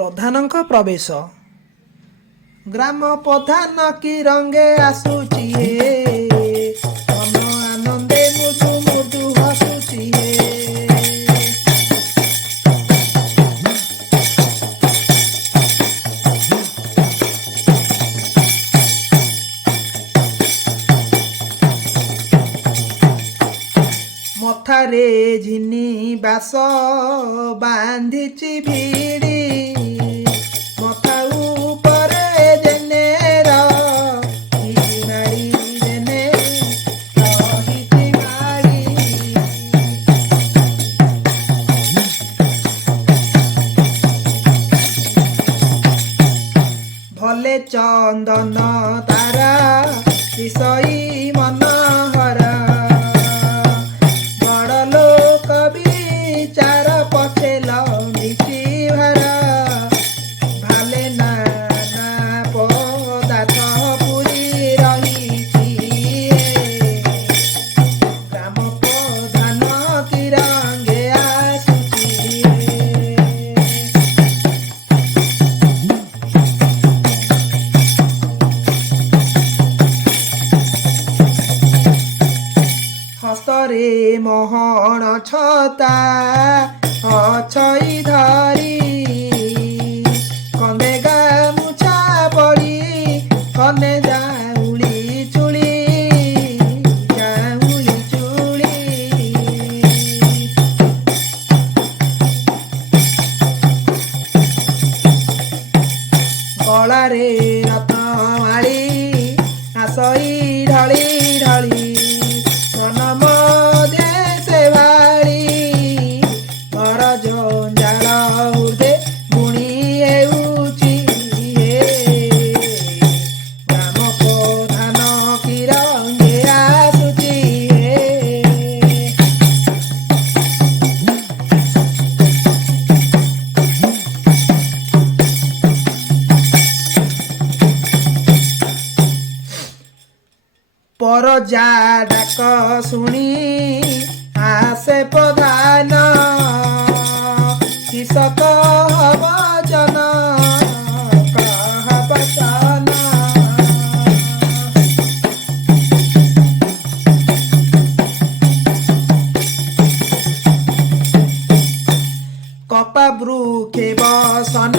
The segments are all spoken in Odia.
ପ୍ରଧାନଙ୍କ ପ୍ରବେଶ। ଗ୍ରାମ ପ୍ରଧାନ କି ରଙ୍ଗେ ଆସୁଛି ହେ, ମନ ଆନନ୍ଦେ ମୁଦୁ ମୁଦୁ ହସୁଛି ହେ। ମଥାରେ ଝିନି ବାସ ବାନ୍ଧିଛି ଭିଡ଼ି, ମଥା ଉପରେ ଜେନେର ମାଡ଼ି ଜେନେ ରହିଛି ମାଡ଼ି। ଭଲେ ଚନ୍ଦନ ତାରା ଦିଶଇ ମନୋହର, ହସ୍ତରେ ମୋହନ ଛତା ଅଛଇ ଧରି, କନ୍ଦେ ଗାମୁଛା ପଡ଼ି କନେ ଜାଉଳି ଚୁଳି ଜାଉଳି ଚୁଳି। ଗଳାରେ ରତ୍ନମାଳି ଆସଇ ଢଳି ଢଳି, ମନ ମଧ୍ୟରେ ସେ ଭାଳି ଘର ଜଞ୍ଜାଳ ହୃଦେ ବୁଣି ହେଉଛି ହେ। ଗ୍ରାମ ପ୍ରଧାନ କି ରଙ୍ଗେ ଆସୁଛି ହେ। ପରଜା ଡାକ ଶୁଣି ଆସେ ପ୍ରଧାନ, କିସକ ହବ ଜନ କହ ବଚନ। କପା ବୃକ୍ଷେ ବସନ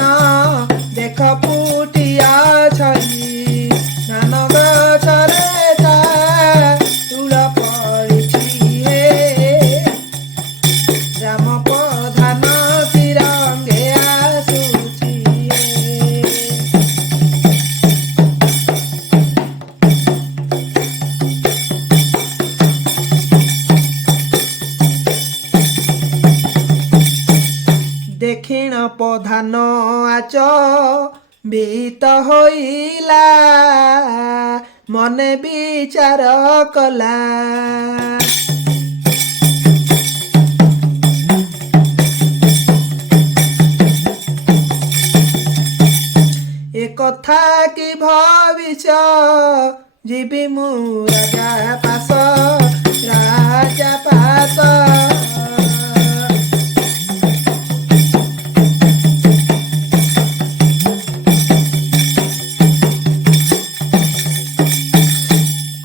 ଦେଖ ଫୁଟିଆ ଛଇ, ଧାନ ଗଛରେ ତୁଳ ପଡ଼ିଛି ହେ। ଗ୍ରାମ ପ୍ରଧାନ କି ରଙ୍ଗେ ଆସୁଛି ହେ। ଦକ୍ଷିଣ ପ୍ରଧାନ ଆଚ ଭୀତ ହୋଇଲା, ମନେ ବିଚାର କଲା। ଏ କଥା କି ଭାବିଛ ଯିବି ମୁଁ ରାଜା ପାଶ, ରାଜା ପାଶ।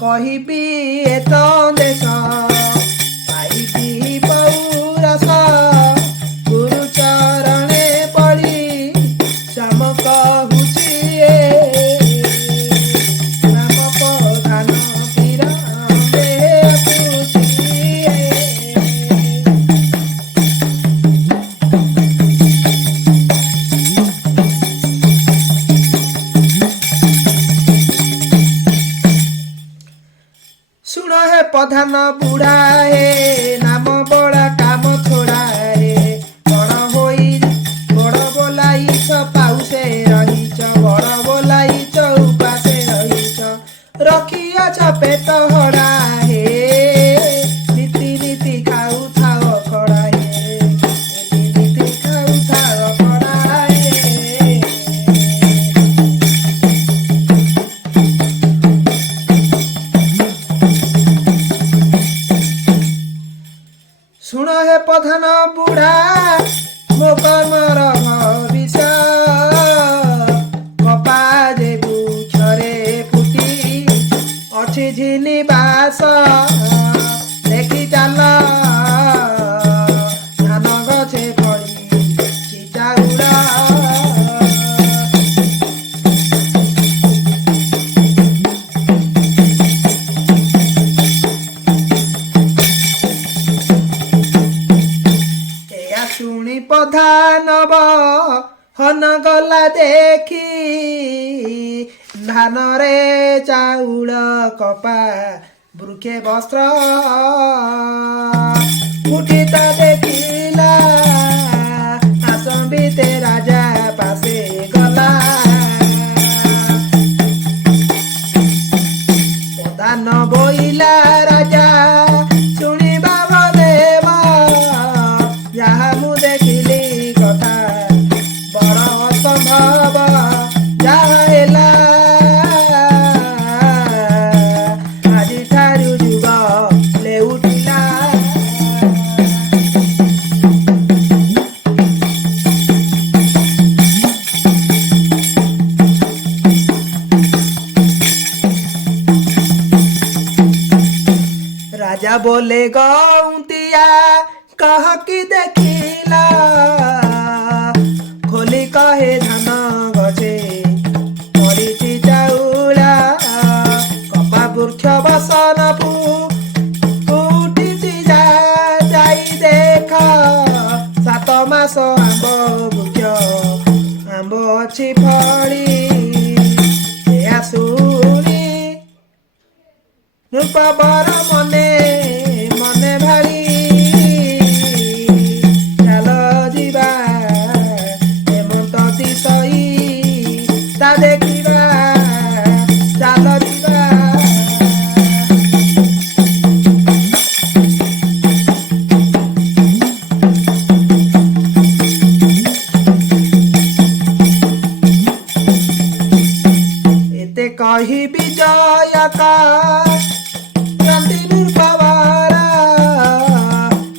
କହିବି ଏ ସନ୍ଦେଶ ପାଇବି ପୌରସ, ଗୁରୁ ଚରଣେ ପଡ଼ି ଶ୍ୟାମ କହୁଛି ଏ। ଗ୍ରାମ ପ୍ରଧାନ କି ରଙ୍ଗେ ଆସୁଛି ଏ। ଶୁଣ ହେ ପ୍ରଧାନ ବୁଢ଼ା ହେ, ନାମ ବଳା କାମ ଥୋଡ଼ା ହେ। ବଡ଼ ହୋଇ ବଡ଼ ବୋଲାଇଛ ପାଉସେ ରହିଛ, ବଡ଼ ବୋଲାଇଛ ଉପାସେ ରହିଛ, ରଖିଅଛ ପେଟ ହଡ଼ା ହେ। ନୀତି ନୀତି ଖାଉଥାଅ ଖଡ଼ା ହେ, ନୀତି ନୀତି ଖାଉଥାଅ ଖଡ଼ା ହେ। ଶୁଣ ହେ ପ୍ରଧାନ ବୁଢ଼ା ମୋ କର୍ମର ଭବିଷ୍ୟ। ହନ ଗଲା ଦେଖି ଧାନରେ ଚାଉଳ କପା ବୃକ୍ଷେ ବସ୍ତ୍ର ମୁଠିତ ଦେଖିଲା ଆସମ୍ବିତେ ରାଜା ପାଶେ ଗଲା ପଦାନ ବୋଇଲା ରାଜା ଶୁଣିବା ଦେବ ଯାହା ମୁଁ ଦେଖିଲି କଥା ବଡ଼ ଅସମ୍ଭବ ଯାହା ହେଲା ଆଜିଠାରୁ ଯୁଗ ଲେଉଟିଲା राजा बोले गौतिया कह की देखिला खोली कहे धान गछे मरीची चाउला कपा वृक्ष बसन उठिची जाई देख 7 मास आंब वृक्ष आंब अछि फली एया शुणी नृपवर मने मने भारी चाल जिबा हेमंत दिसई ता देखिबा चाल जिबा एते कही विजय का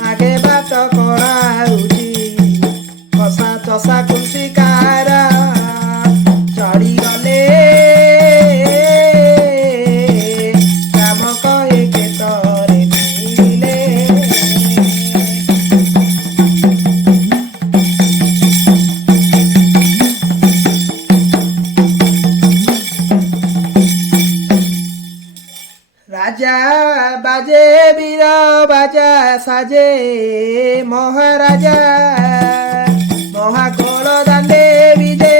आगे बाट कराउची कसा चसा कुशिकार चढ़ी गले काम कहे केतरे मिले राजा बाजे वीर बाजा साजे महाराजा महाकोल दांडे विजे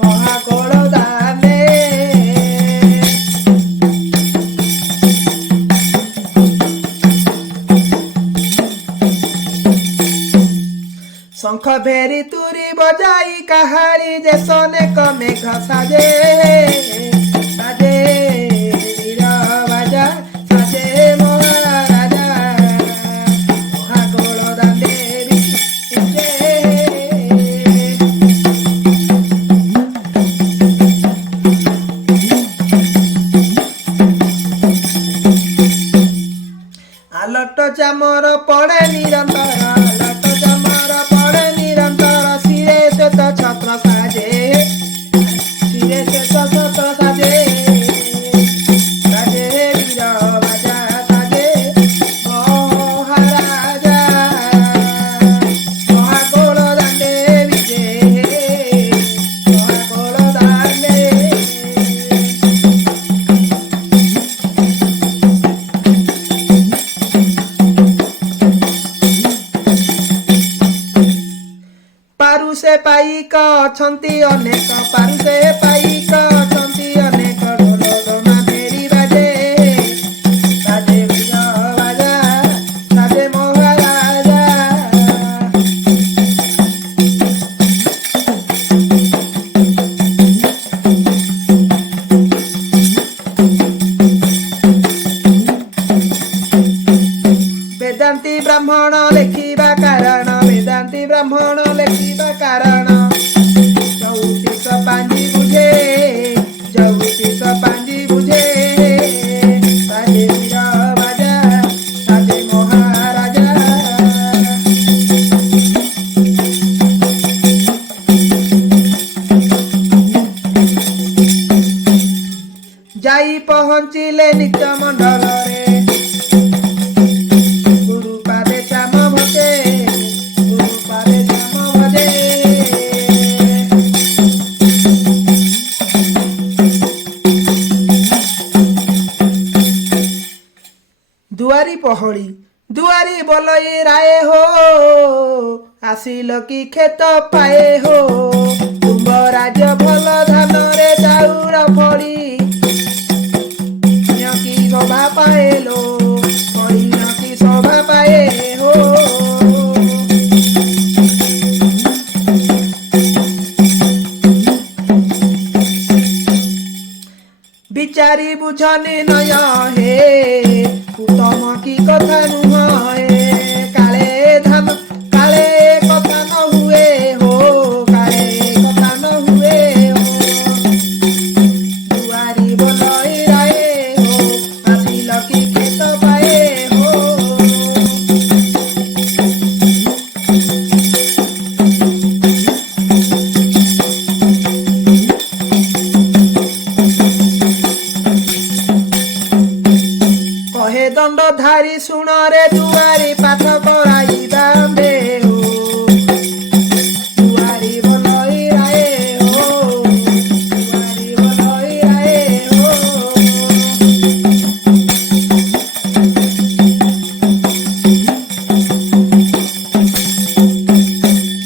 महाकोल दांडे शंख भेरी तुरी बजाई कहाड़ी जेसने मेघ साजे साजे आलट चामर पड़े निरंतर आलट चामर पड़े निरंतर सिरे श्वेत छत्र साजे सिरे श्वेत छत्र साजे साजे वीर बाजा साजे महाराजा महाकोल दांडे विजे महाकोल दांडे पारुसे पाइक अछंती अनेक पारुसे पाइक अछंती अनेक ढोल डमा भेरी बाजे साजे वीर बाजा साजे महाराजा वेदांती ब्राह्मण लेखिबा कारण वेदांती ब्राह्मण लेखिबा कारण चौतीस पांजी बुझे चौतीस पांजी बुझे साजे वीर बाजा साजे महाराजा जाई पहुंचिले निज मंडल रे दुआरी पहड़ी दुआरी बोलई राय हो ଆସିଲ କି କ୍ଷେତ ପାଏ ହୋ ତୁମ ରାଜ୍ୟ ଭଲ ଧାନରେ ଚାଉଳ ଫଳି କି ଶୋଭା ପାଏଲୋ କହିଲ କି ଶୋଭା ପାଏ ହୋ ବିଚାରି ବୁଝନି ନୟ ହେ ଉତ୍ତମ କି କଥା ନୁହ ହେ କାଳେ ଧାନ କାଳେ କଥା ନ ହୁଏ ହୋ କାଳେ କଥା ନ ହୁଏ ହୋ ଦୁଆରି ବୋଲଇ ରାଏ ହୋ ଆସିଲ କି କ୍ଷେତ ପାଏ ହୋ କହେ ଦଣ୍ଡଧାରୀ ଶୁଣରେ ଦୁଆରି ପାଠ କରାଇବା ଆମ୍ଭେ ହୋ ଦୁଆରି ବୋଲଇ ରାଏ ହୋ ଦୁଆରି ବୋଲଇ ରାଏ ହୋ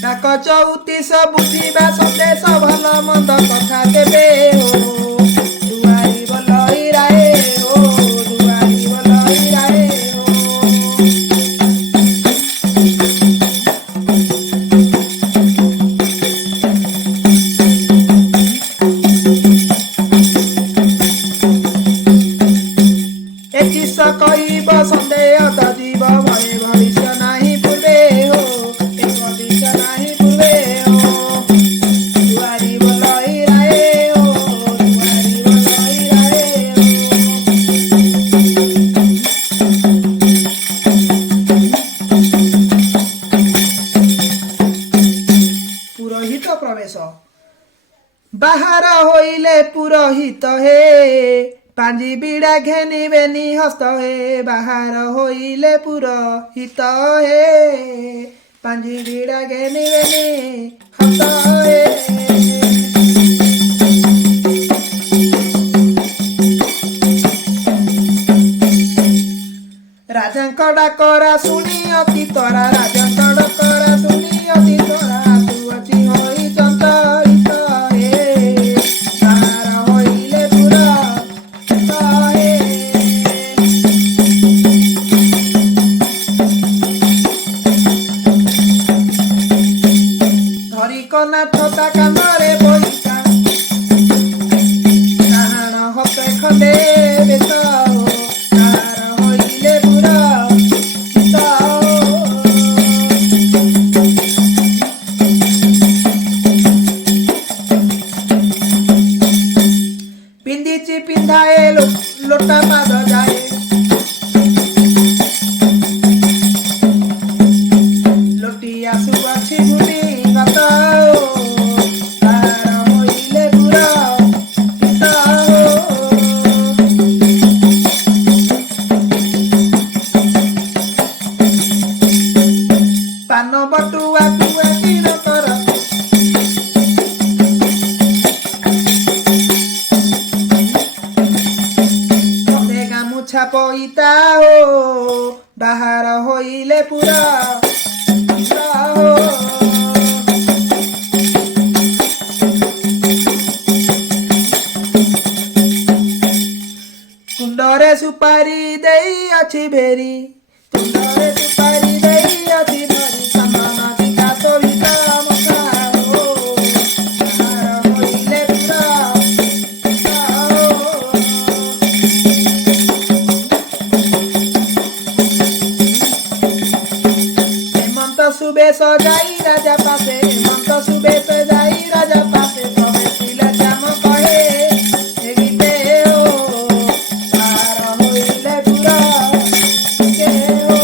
ଡାକ ଚଉତିଶ ବୁଝିବା ସନ୍ଦେଶ ଭଲ ମନ୍ଦ କଥା କେବେ ହୋ ଦୁଆରି ବୋଲଇ ରାଏ ହୋ ଦୁଆରି ବୋଲଇ ରାଏ ହୋ ଏକିସ କହିବ ସନ୍ଦେହ ତ ଯିବ ଭୟ ଭବିଷ୍ୟ ନାହିଁ ପୂର୍ବେ ହୋ ଏକ ଦିଶ ନାହିଁ ପୂର୍ବେ ହୋ ଦୁଆରି ବୋଲଇ ରାଏ ହୋ ଦୁଆରି ବୋଲଇ ରାଏ ହୋ ପୁରୋହିତ ପ୍ରବେଶ ବାହାର ହୋଇଲେ ପୁରୋହିତ ହେ ପାଞ୍ଜି ବିଡ଼ା ଘେନିବେନି ହସ୍ତ ହେ ବାହାର ହୋଇଲେ ପୁରୋହିତ ହେ ପାଞ୍ଜି ବିଡ଼ା ଘେନିବେନି ହସ୍ତ ହେ ରାଜାଙ୍କ ଡାକରା ଶୁଣି ଅତି ତରା ରାଜାଙ୍କ ଡାକରା ଶୁଣି ଅତି ତରା ତୁ ଅଛି ହୋଇ ଚଞ୍ଚଳିତ ହେ ବାହାର ହୋଇଲେ ପୁରୋହିତ ହେ ଧରି କନା ଠୋତା କାନରେ ବଇତା ଡାହାଣ ହତେ ଖଣ୍ଡେ ବେତ ବାହାର ହୋଇଲେ ପୁରୋହିତ ପିନ୍ଧିଛି ପିନ୍ଧାଏ ଲୋଟା ପାଦ ଯାଏ ଲୋଟି ଆସୁଅଛି ଭୂମି ଗତ ବାହାର ହୋଇଲେ ପୁରୋହିତ ପାନ ବଟୁଆ କୁଆ କିଣ କର ମତେ ଗାମୁଛା ପଇତା ହୋ ବାହାର ହୋଇଲେ ପୁରୋହିତ ହୋ କୁଣ୍ଡରେ ସୁପାରି ଦେଇ ଅଛି ଭେରି କୁଣ୍ଡରେ ସୁପାରି ଦେଇ ଅଛି ଭେରି ଚନ୍ଦନ ଟିକା ଶୋଭିତ ମଶା ହୋ ବାହାର ହୋଇଲେ ପୁରୋହିତ ହୋ ହେମନ୍ତ ସୁବେଶ ଯାଇ ରାଜା ପାଶେ ହେମନ୍ତ ସୁବେଶ ଯାଇ ରାଜା ପାଶେ ପ୍ରବେଶିଲେ ଶ୍ୟାମ କହେ ଏ ଗୀତେ ହୋ ବାହାର ହୋଇଲେ ପୁରୋହିତ ହୋ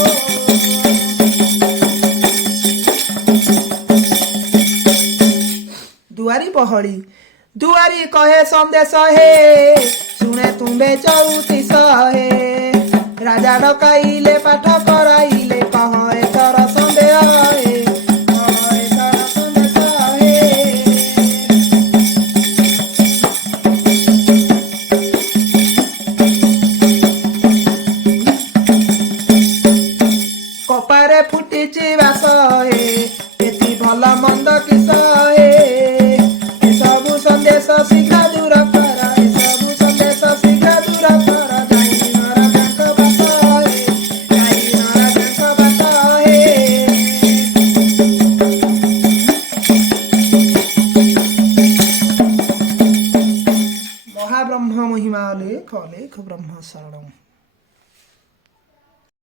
ଦୁଆରି ବହଳି ଦୁଆରି କହେ ସନ୍ଦେଶ ହେ ଶୁଣେ ତୁମ୍ଭେ ଚଉତିଶ ହେ ରାଜା ଡକାଇଲେ ପାଠ କରାଇଲେ କହ ଏଥର ସନ୍ଦେହ ହେ କହ ଏଥର ସନ୍ଦେଶ ହେ କପାରେ ଫୁଟିଛି ବାସ ହେ